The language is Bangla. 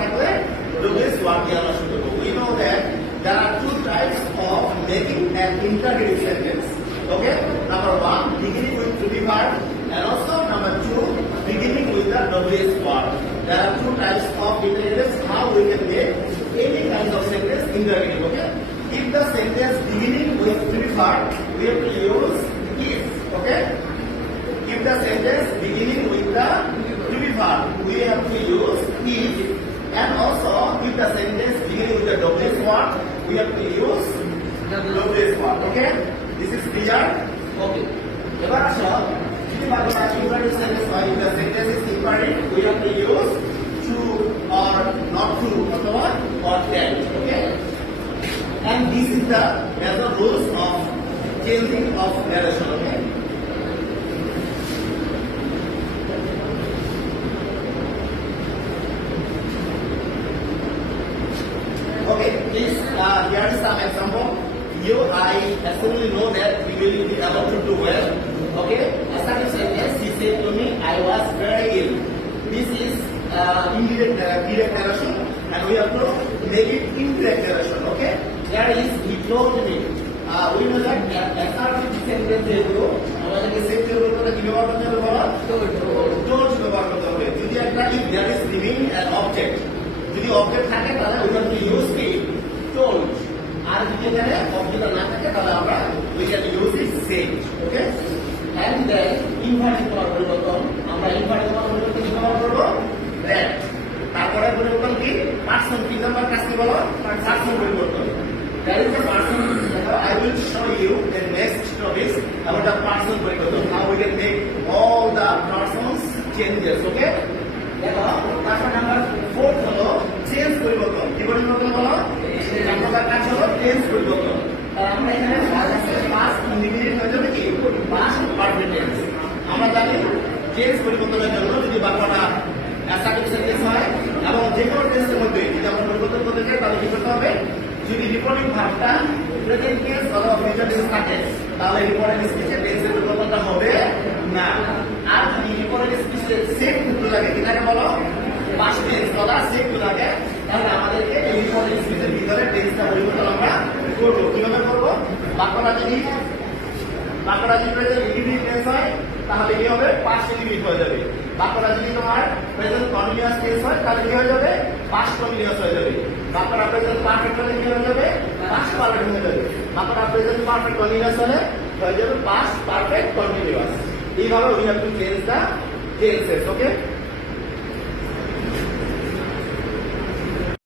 থাকলে ডব্লিউএস ওয়ার্ড দিয়ে আমরা শুরু করব we know that there are two types of making an interrogative sentence okay number one beginning with to be and also number two beginning with the WS word there are two types of interrogatives how we can make any kind of sentence interrogative okay if the sentence beginning with to be verb we have to use is okay if the sentence beginning with the to be verb, we have to use is, and also if the sentence beginning with the WS word, we have to use WS word. Okay? This is clear? Okay. এবার আসো যদি বাক্যটা ইম্পারেটিভ সেন্টেন্স হয় if the sentence is imperative, we have to use to or not to অথবা or that. Okay? And this is the major rules of changing of narration. Okay? Okay, uh, here is some example. You, I absolutely know that we will be able to do well. Okay, Asaka said yes, he said to me, I was very ill. This is uh, indirect, uh, direct and we have to make it indirect narration. Okay, there is, he told me. Uh, we know that affirmative sentence যেগুলো আমাদেরকে সেন্টেন্স গুলোতে কি ব্যবহার করতে হবে বলো টোজ ব্যবহার করতে হবে যদি একটা if there is remaining an object যদি অবজেক্ট থাকে তাহলে উই হ্যাভ টু ইউজ কি টোল্ড আর যদি এখানে অবজেক্ট না থাকে তাহলে আমরা we can use it okay? And then inverted করার পরিবর্তন আমরা ইনভার্টেড করার পরিবর্তন কি ব্যবহার করব? দ্যাট তারপরে পরিবর্তন কি? পার্সন কি? নাম্বার কাজ কি বলো? পার্সন পরিবর্তন That is the person I will show you the next topics about the person পরিবর্তন how we can make all the persons changes okay? দেখো তারপর নাম্বার ফোর্থ হলো চেঞ্জ পরিবর্তন। কি পরিবর্তন হলো নাম্বার কাজ হলো চেঞ্জ পরিবর্তন। আমরা এখানে পাঁচ ইন্ডিভিজুয়াল হয়ে যাবে কি পাঁচ পারফেক্ট টেন্স আমরা জানি চেঞ্জ পরিবর্তনের জন্য যদি বাক্যটা অ্যাসার্টিভ সেন্টেন্স হয় এবং যে কোনো টেন্সের মধ্যে যদি আমরা পরিবর্তন করতে চাই, তাহলে কি করতে হবে? যদি রিপোর্টিং ভাবটা প্রেজেন্ট টেন্স অথবা ফিউচার টেন্স থাকে, তাহলে রিপোর্টিং স্পিচে টেন্সের পরিবর্তনটা হবে না। আর যদি রিপোর্টিং স্পিচে সেম সূত্র লাগে এটাকে বলো? পাস্ট সেম লাগে, তাহলে আমাদেরকে এই রিপোর্টিং স্পিচের ভিতরে টেন্সটা পরিবর্তন আমরা করব। কীভাবে করব? বাক্যটা যদি বাক্যটা যদি প্রেজেন্ট তাহলে কি হবে? পাঁচ ইন্ডিভিজুয়াল হয়ে যাবে। বাক্যটা যদি তোমার প্রেজেন্ট কন্টিনিউয়াস টেন্স হয়, তাহলে কি হয়ে যাবে? পাঁচ কন্টিনিউয়াস হয়ে যাবে। বাক্যটা প্রেজেন্ট পারফেক্ট হলে কি হয়ে যাবে? পাঁচ পারফেক্ট হয়ে যাবে। বাক্যটা প্রেজেন্ট পারফেক্ট কন্টিনিউয়াস হলে হয়ে যাবে পাস্ট পারফেক্ট কন্টিনিউয়াস এইভাবে we have to change the tenses okay